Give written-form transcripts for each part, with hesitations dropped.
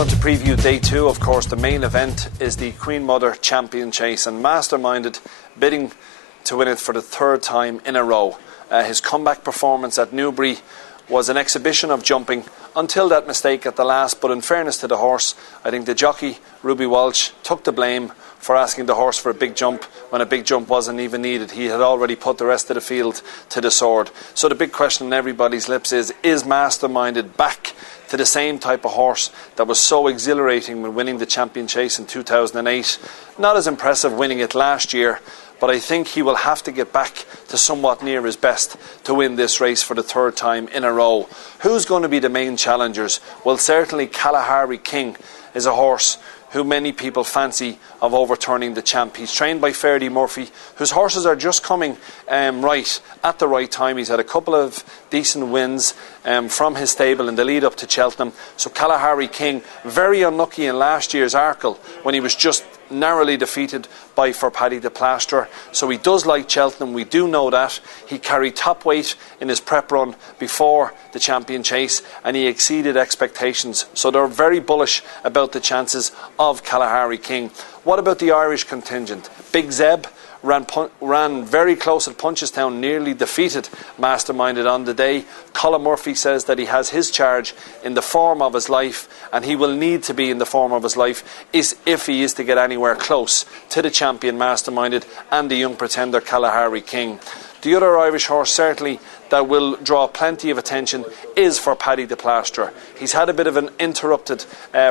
going to preview day 2. Of course, the main event is the Queen Mother Champion Chase, and Masterminded bidding to win it for the 3rd time in a row. His comeback performance at Newbury was an exhibition of jumping until that mistake at the last, but in fairness to the horse, I think the jockey, Ruby Walsh, took the blame for asking the horse for a big jump when a big jump wasn't even needed. He had already put the rest of the field to the sword. So the big question on everybody's lips is Masterminded back to the same type of horse that was so exhilarating when winning the Champion Chase in 2008? Not as impressive winning it last year, but I think he will have to get back to somewhat near his best to win this race for the 3rd time in a row. Who's going to be the main challengers? Well, certainly Kalahari King is a horse who many people fancy of overturning the champ. He's trained by Ferdy Murphy, whose horses are just coming right at the right time. He's had a couple of decent wins from his stable in the lead up to Cheltenham. So Kalahari King, very unlucky in last year's Arkle when he was just narrowly defeated by Paddy the Plaster. So he does like Cheltenham, we do know that. He carried top weight in his prep run before the Champion Chase and he exceeded expectations. So they're very bullish about the chances of Kalahari King. What about the Irish contingent? Big Zeb ran very close at Punchestown, nearly defeated Masterminded on the day. Colin Murphy says that he has his charge in the form of his life, and he will need to be in the form of his life if he is to get anywhere close to the champion Masterminded and the young pretender Kalahari King. The other Irish horse certainly that will draw plenty of attention is for Paddy the Plaster. He's had a bit of an interrupted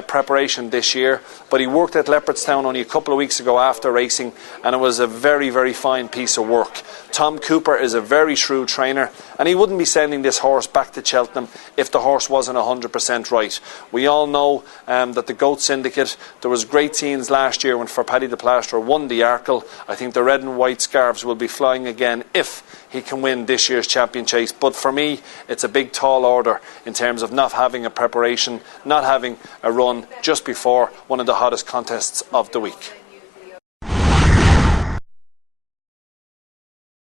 preparation this year, but he worked at Leopardstown only a couple of weeks ago after racing, and it was a very, very fine piece of work. Tom Cooper is a very shrewd trainer, and he wouldn't be sending this horse back to Cheltenham if the horse wasn't 100% right. We all know that the Goat Syndicate, there was great scenes last year when Paddy the Plaster won the Arkle. I think the red and white scarves will be flying again if he can win this year's Champion Chase. But for me, it's a big tall order in terms of not having a preparation, not having a run just before one of the hottest contests of the week.